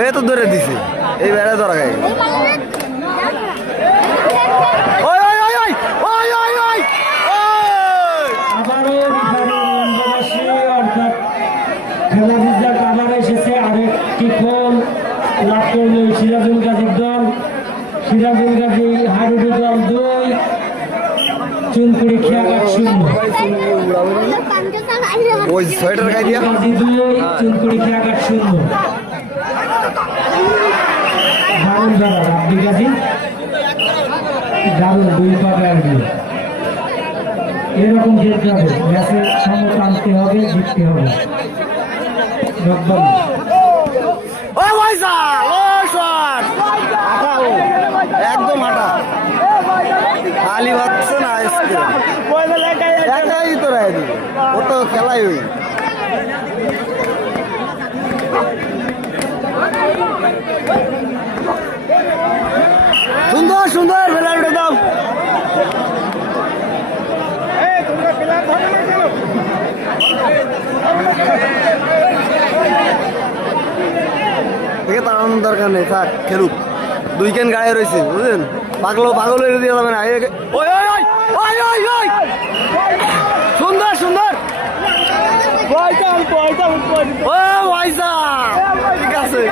এই তো ধরে দিছি এই বেড়া ধরা খাই আবার এসেছে আরেকটি গোল লাভ করল সিরাজুল গাজীর দল। সিরাজুল গাজী হাডুডু দল 2, চুনকুড়ি খেয়াঘাট 0। ওই সোয়েটার খাই দিয়া গাজী 2, চুনকুড়ি খেয়াঘাট 0। দারুণ ধরা রাব্বি গাজী, দারুণ 2 পা গায়ে দিয়ে। এরকম খেলতে হবে, ম্যাচে সমতা আনতে হবে, জিততে হবে। একদম হাঁটা খালি ভাবছে না একাই তো রায় দিবে ও তো খেলাই হই সুন্দর সুন্দর বেলা উঠে দাও তাড়ানোর দরকার নেই, থাক খেলুক। 2 কেন গায়ে রয়েছে বুঝলেন, পাগল হয়ে দিয়ে যাবে না। সুন্দর সুন্দর ঠিক আছে।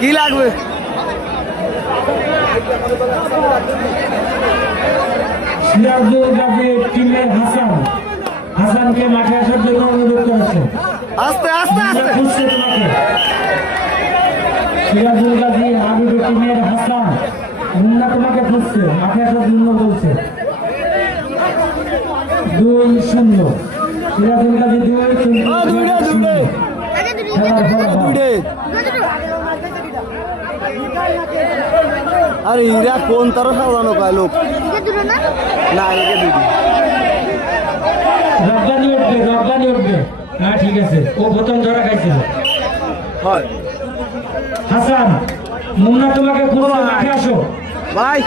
কি লাগবে সিরাজুল গাজীর টিমের হাসানকে মাঠে আসার জন্য অনুরোধ করেছে। আস্তে আস্তে আস্তে খুঁজছে তোমাকে। সিরাজুল গাজী হাবিবুর টিমের হাসান মুন্না তোমাকে খুঁজছে, মাঠে আসার জন্য বলছে। 2-0 সিরাজুল গাজী 2 আরে ইরা কোন তারা সাজানো পায় লোক না এদিকে দিদি রব্বানি উঠবে। হ্যাঁ ঠিক আছে, ও প্রথম ধরা খাইছিল। হয় হাসান মুন্না তোমাকে খুঁজছে, মাঠে আসো ভাই।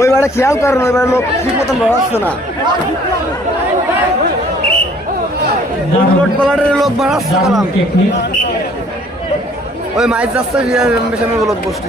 ওই বারে খেয়াল করেন, ওই বারে লোক ঠিক মতন বাড়াচ্ছে না, লোক বাড়াচ্ছে না। টেকনিক ওই মাইক যাচ্ছে লোক বসতে।